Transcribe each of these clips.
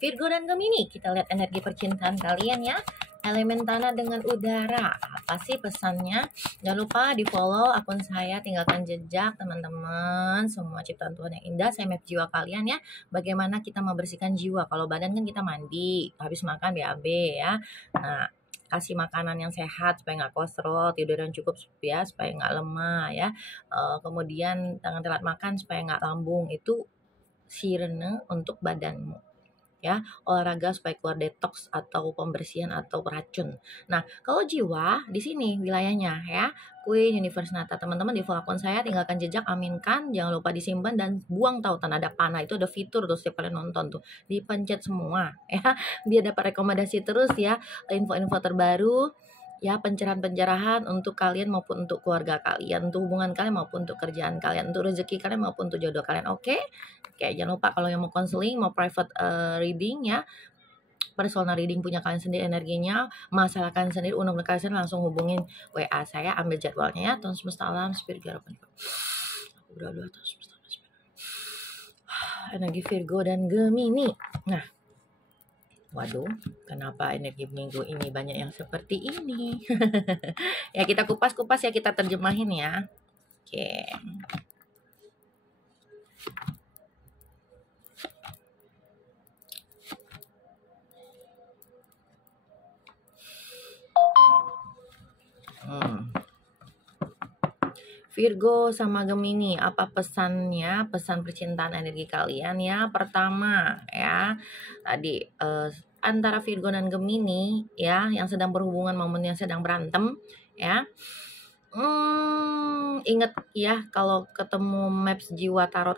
Virgo dan Gemini. Kita lihat energi percintaan kalian ya. Elemen tanah dengan udara. Apa sih pesannya? Jangan lupa di follow akun saya, tinggalkan jejak teman-teman. Semua ciptaan Tuhan yang indah. Saya map jiwa kalian ya. Bagaimana kita membersihkan jiwa. Kalau badan kan kita mandi, habis makan BAB ya. Nah, kasih makanan yang sehat supaya nggak kolesterol, tidur yang cukup ya supaya nggak lemah ya. Kemudian jangan telat makan supaya nggak lambung. Itu sirene untuk badanmu ya, olahraga supaya keluar detox atau pembersihan atau racun. Nah, kalau jiwa di sini wilayahnya ya, Queen Universe Nata. Teman-teman di follow akun saya, tinggalkan jejak, aminkan, jangan lupa disimpan dan buang tautan. Ada panah itu ada fitur tuh setiap kalian nonton tuh, dipencet semua ya, biar dapat rekomendasi terus ya, info-info terbaru ya, pencerahan-pencerahan untuk kalian maupun untuk keluarga kalian, untuk hubungan kalian maupun untuk kerjaan kalian, untuk rezeki kalian maupun untuk jodoh kalian. Oke, jangan lupa kalau yang mau konseling, mau private reading ya, personal reading punya kalian sendiri energinya, masalah kalian sendiri, unek-unek kalian langsung hubungin WA saya, ambil jadwalnya ya. Tuhan semesta alam, spirit garapan. Aku berdoa Tuhan semesta alam, energi Virgo dan Gemini. Nah, waduh, kenapa energi minggu ini banyak yang seperti ini? Ya, kita kupas-kupas ya, kita terjemahin ya. Oke. Virgo sama Gemini, apa pesannya, pesan percintaan energi kalian ya? Pertama ya, tadi antara Virgo dan Gemini ya, yang sedang berhubungan maupun yang sedang berantem ya. Ingat ya, kalau ketemu maps jiwa tarot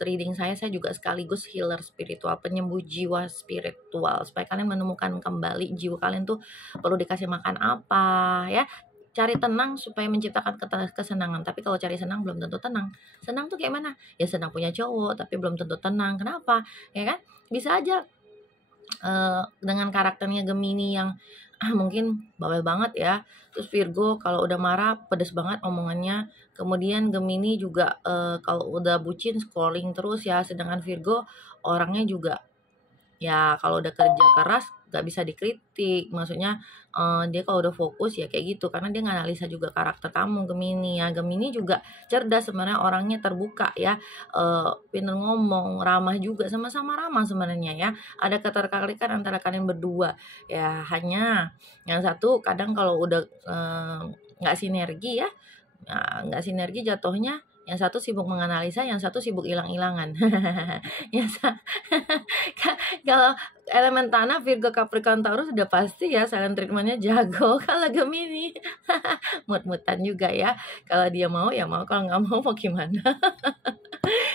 reading saya juga sekaligus healer spiritual, penyembuh jiwa spiritual, supaya kalian menemukan kembali jiwa kalian tuh perlu dikasih makan apa ya. Cari tenang supaya menciptakan kesenangan. Tapi kalau cari senang belum tentu tenang. Senang tuh kayak mana? Ya senang punya cowok, tapi belum tentu tenang. Kenapa? Ya kan? Bisa aja dengan karakternya Gemini yang mungkin bawel banget ya. Terus Virgo kalau udah marah pedes banget omongannya. Kemudian Gemini juga kalau udah bucin scrolling terus ya. Sedangkan Virgo orangnya juga ya kalau udah kerja keras gak bisa dikritik, maksudnya dia kalau udah fokus ya kayak gitu, karena dia nganalisa juga karakter kamu Gemini ya. Gemini juga cerdas sebenarnya, orangnya terbuka ya, pintar ngomong, ramah juga, sama-sama ramah sebenarnya ya. Ada ketertarikan antara kalian berdua ya, hanya yang satu kadang kalau udah nggak sinergi ya, nggak sinergi jatuhnya. Yang satu sibuk menganalisa, yang satu sibuk hilang-hilangan. Kalau elemen tanah Virgo Capricorn Taurus udah pasti ya silent treatmentnya jago. Kalau Gemini mut-mutan juga ya. Kalau dia mau ya mau, kalau nggak mau gimana?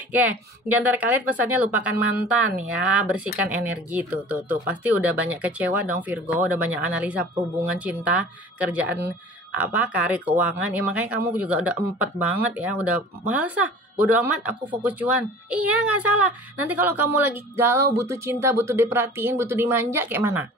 Oke, di antara kalian pesannya lupakan mantan ya, bersihkan energi tuh pasti udah banyak kecewa dong Virgo, udah banyak analisa hubungan cinta, kerjaan karir, keuangan ya, makanya kamu juga udah empet banget ya, udah males bodo amat, aku fokus cuan. Iya, nggak salah. Nanti kalau kamu lagi galau, butuh cinta, butuh diperhatiin, butuh dimanja, kayak mana?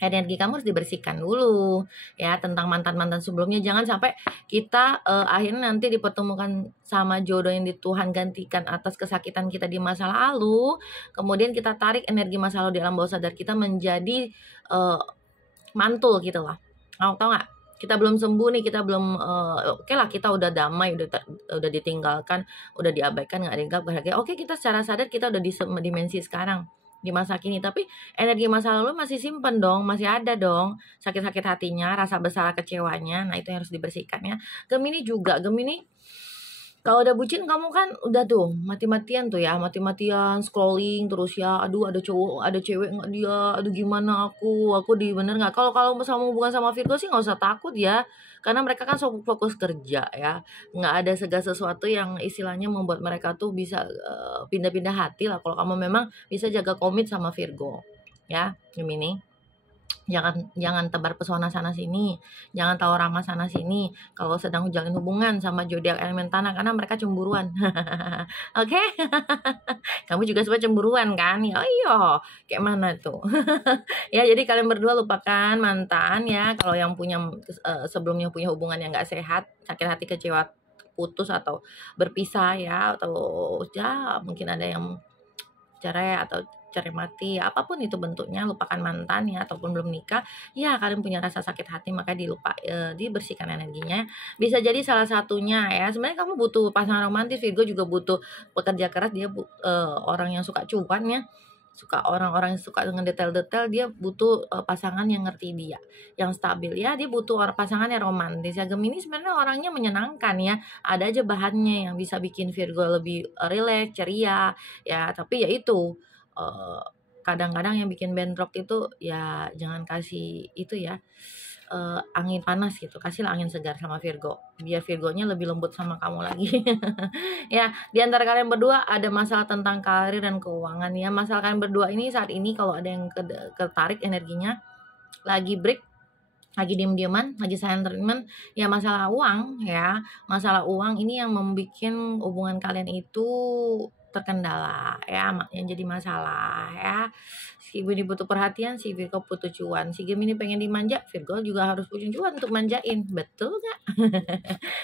Energi kamu harus dibersihkan dulu ya, tentang mantan-mantan sebelumnya. Jangan sampai kita akhirnya nanti dipertemukan sama jodoh yang di Tuhan gantikan atas kesakitan kita di masa lalu. Kemudian kita tarik energi masa lalu di alam bawah sadar kita menjadi mantul gitu lah. Tahu nggak? Kita belum sembuh nih, kita belum oke lah, kita udah damai, udah ditinggalkan, udah diabaikan, nggak dianggap berharga. Oke, kita secara sadar kita udah di dimensi sekarang, di masa kini, tapi energi masa lalu masih simpen dong, masih ada dong sakit-sakit hatinya, rasa bersalah, kecewanya. Nah, itu yang harus dibersihkan ya. Gemini juga, Gemini kalau udah bucin kamu kan udah tuh mati-matian tuh ya, mati-matian scrolling terus ya. Aduh, ada cowok, ada cewek nggak dia? Aduh, gimana aku di bener nggak? Kalau sama hubungan sama Virgo sih nggak usah takut ya, karena mereka kan fokus kerja ya. Nggak ada segala sesuatu yang istilahnya membuat mereka tuh bisa pindah-pindah hati lah. Kalau kamu memang bisa jaga komit sama Virgo ya, Gemini. Jangan tebar pesona sana sini, jangan tahu ramah sana sini kalau sedang jalin hubungan sama zodiak elemen tanah, karena mereka cemburuan. Oke? Kamu juga suka cemburuan kan? Ya iya, kayak mana tuh? Ya, jadi kalian berdua lupakan mantan ya. Kalau yang punya sebelumnya punya hubungan yang nggak sehat, sakit hati, kecewa, putus atau berpisah ya, atau ya mungkin ada yang cerai atau cerai mati, apapun itu bentuknya, lupakan mantan ya, ataupun belum nikah, ya kalian punya rasa sakit hati maka dibersihkan energinya. Bisa jadi salah satunya ya, sebenarnya kamu butuh pasangan romantis, Virgo juga butuh pekerja keras, dia orang yang suka cuan ya, suka orang-orang yang suka dengan detail-detail, dia butuh pasangan yang ngerti dia, yang stabil ya, dia butuh pasangan yang romantis ya. Gemini sebenarnya orangnya menyenangkan ya, ada aja bahannya yang bisa bikin Virgo lebih rileks, ceria ya, tapi ya itu kadang-kadang yang bikin bentrok itu ya jangan kasih itu ya, angin panas gitu, kasihlah angin segar sama Virgo, biar Virgonya lebih lembut sama kamu lagi. Ya, di antara kalian berdua ada masalah tentang karir dan keuangan ya. Masalah kalian berdua ini saat ini kalau ada yang ketarik energinya, lagi break, lagi diem-dieman, lagi silent treatment, ya masalah uang ya. Masalah uang ini yang membuat hubungan kalian itu terkendala ya, yang jadi masalah ya. Si Gemini butuh perhatian, si Virgo butuh cuan. Si Gemini pengen dimanja, Virgo juga harus punya cuan untuk manjain. Betul nggak?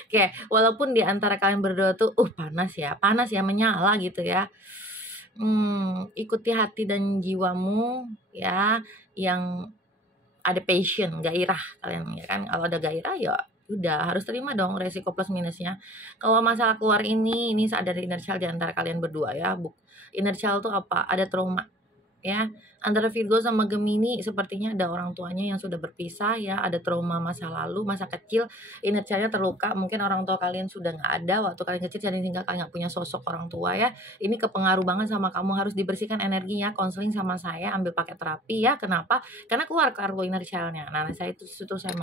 Oke, walaupun di antara kalian berdua tuh panas ya, menyala gitu ya. Ikuti hati dan jiwamu ya, yang ada passion, gairah kalian ya kan. Kalau ada gairah ya udah harus terima dong resiko plus minusnya. Kalau masalah keluar ini ada inner child di antara kalian berdua ya. Inner child tuh apa? Ada trauma ya. Antara Virgo sama Gemini sepertinya ada orang tuanya yang sudah berpisah ya, ada trauma masa lalu, masa kecil, inner child-nya terluka, mungkin orang tua kalian sudah nggak ada waktu kalian kecil, jadi sehingga kalian nggak punya sosok orang tua ya. Ini kepengaruh banget sama kamu, harus dibersihkan energinya, konseling sama saya, ambil pakai terapi ya. Kenapa? Karena keluar kargo inner child-nya. Nah, saya itu saya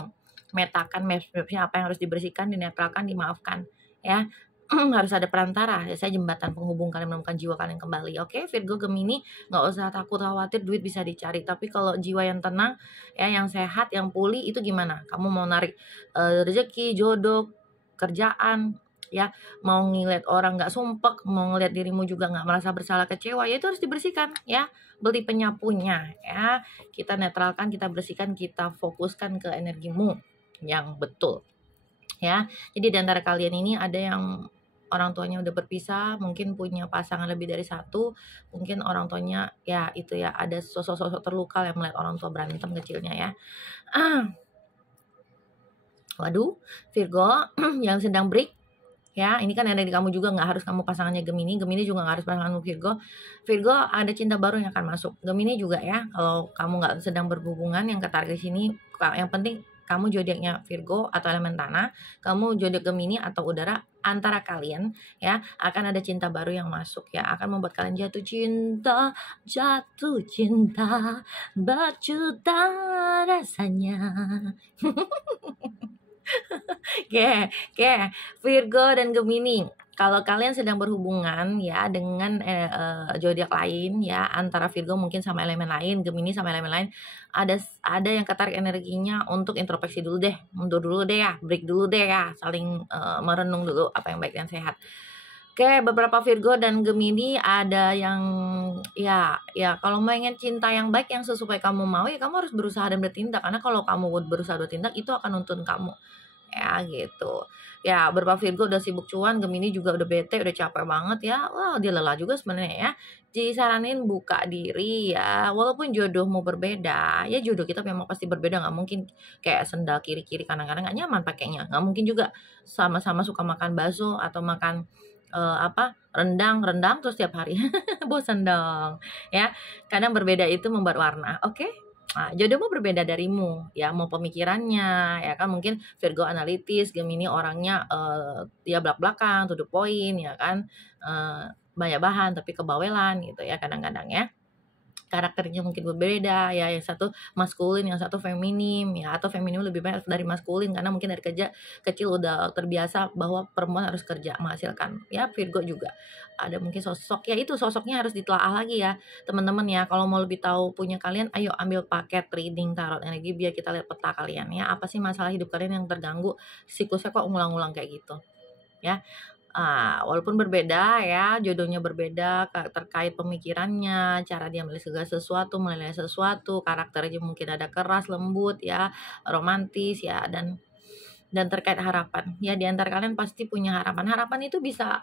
memetakan map-mapnya apa yang harus dibersihkan, dinetralkan, dimaafkan ya. Harus ada perantara ya, saya jembatan penghubung kalian menemukan jiwa kalian kembali. Oke, Virgo Gemini, nggak usah takut khawatir, duit bisa dicari, tapi kalau jiwa yang tenang ya, yang sehat, yang pulih, itu gimana? Kamu mau narik rezeki, jodoh, kerjaan ya, mau ngeliat orang nggak sumpek, mau ngeliat dirimu juga nggak merasa bersalah, kecewa, ya itu harus dibersihkan ya. Beli penyapunya ya, kita netralkan, kita bersihkan, kita fokuskan ke energimu yang betul ya. Jadi di antara kalian ini ada yang orang tuanya udah berpisah, mungkin punya pasangan lebih dari satu, mungkin orang tuanya ya itu ya, ada sosok-sosok terluka yang melihat orang tua berantem kecilnya ya. Waduh, Virgo yang sedang break ya, ini kan energi kamu juga, nggak harus kamu pasangannya Gemini juga nggak harus pasanganmu Virgo ada cinta baru yang akan masuk. Gemini juga ya, kalau kamu nggak sedang berhubungan, yang ketarik di sini, yang penting kamu zodiaknya Virgo atau elemen tanah, kamu zodiak Gemini atau udara, antara kalian ya akan ada cinta baru yang masuk ya, akan membuat kalian jatuh cinta, berjuta rasanya. Oke, Virgo dan Gemini. Kalau kalian sedang berhubungan ya dengan zodiak lain ya, antara Virgo mungkin sama elemen lain, Gemini sama elemen lain, ada yang ketarik energinya untuk introspeksi dulu deh, mundur dulu deh ya, break dulu deh ya, saling merenung dulu apa yang baik dan sehat. Oke, beberapa Virgo dan Gemini ada yang ya kalau mau ingin cinta yang baik yang sesuai kamu mau, ya kamu harus berusaha dan bertindak, karena kalau kamu berusaha bertindak itu akan nuntun kamu ya gitu ya. Beberapa Virgo udah sibuk cuan, Gemini juga udah bete, udah capek banget ya. Wah, dia lelah juga sebenarnya ya. Disaranin buka diri ya, walaupun jodohmu berbeda ya, jodoh kita memang pasti berbeda, nggak mungkin kayak sendal kiri-kiri kadang-kadang nggak nyaman pakainya, nggak mungkin juga sama-sama suka makan bakso atau makan rendang terus tiap hari. Bosan dong ya. Kadang berbeda itu membuat warna. Oke. Nah, jodohmu berbeda darimu ya, mau pemikirannya ya kan, mungkin Virgo analitis, Gemini orangnya dia belak-belakan, to the point ya kan, banyak bahan tapi kebawelan gitu ya kadang-kadang ya. Karakternya mungkin berbeda ya, yang satu maskulin, yang satu feminim ya, atau feminim lebih banyak dari maskulin karena mungkin dari kecil udah terbiasa bahwa perempuan harus kerja menghasilkan ya. Virgo juga ada mungkin sosok ya, itu sosoknya harus ditelaah lagi ya teman-teman ya. Kalau mau lebih tahu punya kalian, ayo ambil paket reading tarot energi biar kita lihat peta kalian ya, apa sih masalah hidup kalian yang terganggu, siklusnya kok ngulang-ngulang kayak gitu ya. Walaupun berbeda ya, jodohnya berbeda terkait pemikirannya, cara dia melihat segala sesuatu, menilai sesuatu, karakternya mungkin ada keras, lembut ya, romantis ya, dan Dan terkait harapan, ya di antara kalian pasti punya harapan. Harapan itu bisa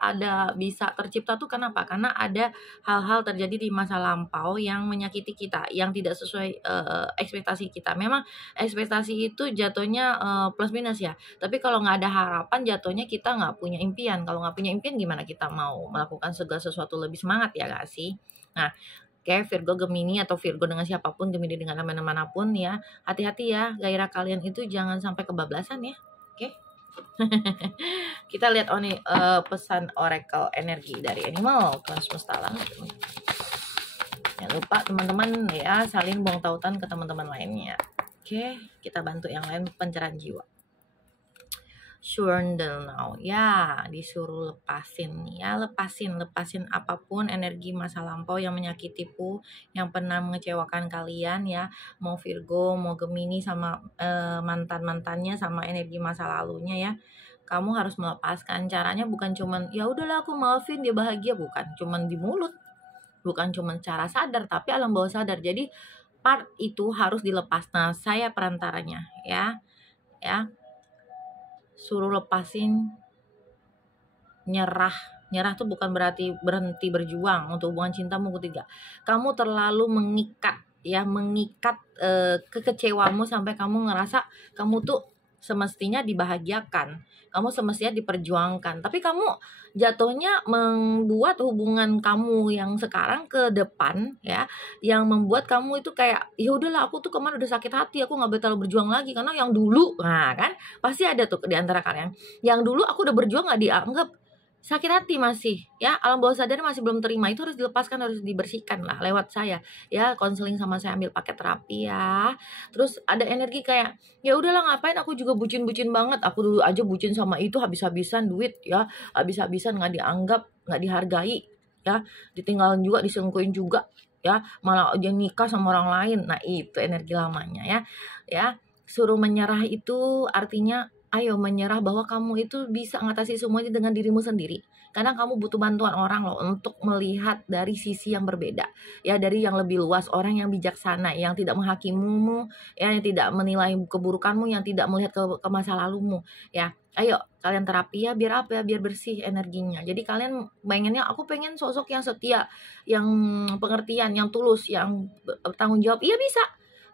tercipta tuh kenapa? Karena ada hal-hal terjadi di masa lampau yang menyakiti kita, yang tidak sesuai ekspektasi kita. Memang ekspektasi itu jatuhnya plus minus ya. Tapi kalau nggak ada harapan, jatuhnya kita nggak punya impian. Kalau nggak punya impian, gimana kita mau melakukan segala sesuatu lebih semangat ya nggak sih? Nah, kayak Virgo Gemini atau Virgo dengan siapapun, Gemini dengan mana pun ya, hati-hati ya, gairah kalian itu jangan sampai kebablasan ya. Oke. Kita lihat pesan oracle energi dari animal Tuhan semesta langsung. Jangan lupa teman-teman ya, saling buang tautan ke teman-teman lainnya. Oke, kita bantu yang lain pencerahan jiwa. Surrender now, ya disuruh lepasin ya, lepasin apapun energi masa lampau yang menyakitimu, yang pernah mengecewakan kalian ya, mau Virgo, mau Gemini sama mantannya sama energi masa lalunya ya. Kamu harus melepaskan. Caranya bukan cuman ya udahlah aku maafin dia bahagia, bukan cuman di mulut, bukan cuman cara sadar, tapi alam bawah sadar. Jadi part itu harus dilepas. Nah, saya perantaranya ya. Suruh lepasin, nyerah tuh bukan berarti berhenti berjuang untuk hubungan cintamu ketiga. Kamu terlalu mengikat kekecewamu sampai kamu ngerasa kamu tuh semestinya dibahagiakan, kamu semestinya diperjuangkan, tapi kamu jatuhnya membuat hubungan kamu yang sekarang ke depan ya, yang membuat kamu itu kayak ya udahlah aku tuh kemarin udah sakit hati, aku nggak terlalu berjuang lagi karena yang dulu. Nah kan pasti ada tuh di antara kalian yang dulu aku udah berjuang nggak dianggap, sakit hati masih ya, alam bawah sadar masih belum terima, itu harus dilepaskan, harus dibersihkan lah lewat saya ya, konseling sama saya, ambil paket terapi ya. Terus ada energi kayak ya udahlah ngapain aku juga bucin banget, aku dulu aja bucin sama itu habis-habisan duit ya, habis-habisan nggak dianggap, nggak dihargai ya, ditinggalin juga, diselingkuhin juga ya, malah aja nikah sama orang lain. Nah itu energi lamanya ya. Suruh menyerah itu artinya ayo menyerah bahwa kamu itu bisa ngatasi semuanya dengan dirimu sendiri. Karena kamu butuh bantuan orang loh untuk melihat dari sisi yang berbeda. Ya dari yang lebih luas, orang yang bijaksana, yang tidak menghakimimu, ya, yang tidak menilai keburukanmu, yang tidak melihat ke masa lalumu. Ya, ayo kalian terapi ya, biar apa ya, biar bersih energinya. Jadi kalian pengennya, aku pengen sosok yang setia, yang pengertian, yang tulus, yang bertanggung jawab. Iya bisa.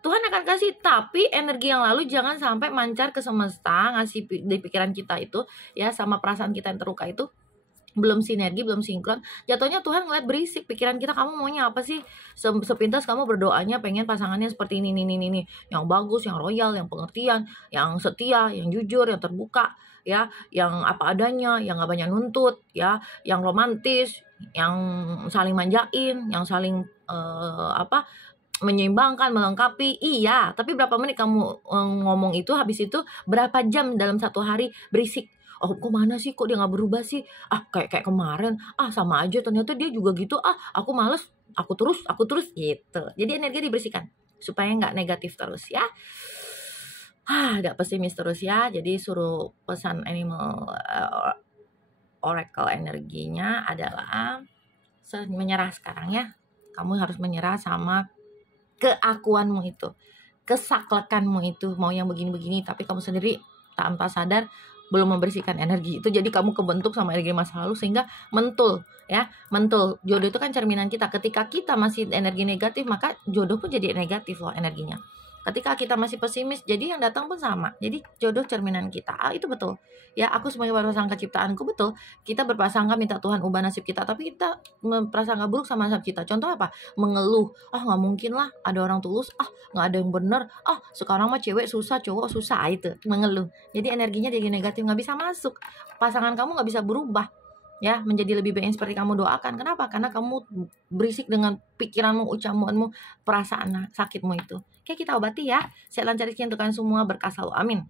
Tuhan akan kasih, tapi energi yang lalu jangan sampai mancar ke semesta, ngasih di pikiran kita itu ya, sama perasaan kita yang terluka itu belum sinergi, belum sinkron, jatuhnya Tuhan ngeliat berisik pikiran kita, kamu maunya apa sih? Sepintas kamu berdoanya pengen pasangannya seperti ini, yang bagus, yang royal, yang pengertian, yang setia, yang jujur, yang terbuka ya, yang apa adanya, yang gak banyak nuntut ya, yang romantis, yang saling manjain, yang saling menyeimbangkan, melengkapi. Iya, tapi berapa menit kamu ngomong itu, habis itu berapa jam dalam satu hari berisik. Oh kok mana sih, kok dia gak berubah sih, kayak kemarin, sama aja, ternyata dia juga gitu, aku males, aku terus gitu. Jadi energi dibersihkan supaya gak negatif terus ya, gak pesimis terus ya. Jadi suruh pesan animal oracle energinya adalah menyerah sekarang ya. Kamu harus menyerah sama keakuanmu itu, kesaklekanmu itu, mau yang begini-begini, tapi kamu sendiri tanpa sadar belum membersihkan energi itu. Jadi kamu kebentuk sama energi masa lalu sehingga mentul ya, mentul. Jodoh itu kan cerminan kita. Ketika kita masih energi negatif, maka jodoh pun jadi negatif loh energinya. Ketika kita masih pesimis, jadi yang datang pun sama. Jadi jodoh cerminan kita. Itu betul. Ya, aku sebagai prasangka ciptaanku, betul. Kita berprasangka minta Tuhan ubah nasib kita, tapi kita berprasangka buruk sama nasib kita. Contoh apa? Mengeluh. Nggak mungkin lah ada orang tulus. Nggak ada yang bener. Sekarang mah cewek susah, cowok susah. Itu mengeluh. Jadi energinya jadi negatif, nggak bisa masuk. Pasangan kamu nggak bisa berubah ya menjadi lebih baik seperti kamu doakan. Kenapa? Karena kamu berisik dengan pikiranmu, ucapanmu, perasaan sakitmu itu. Oke, kita obati ya. Saya lancar rezeki untuk kalian semua, berkah selalu, amin.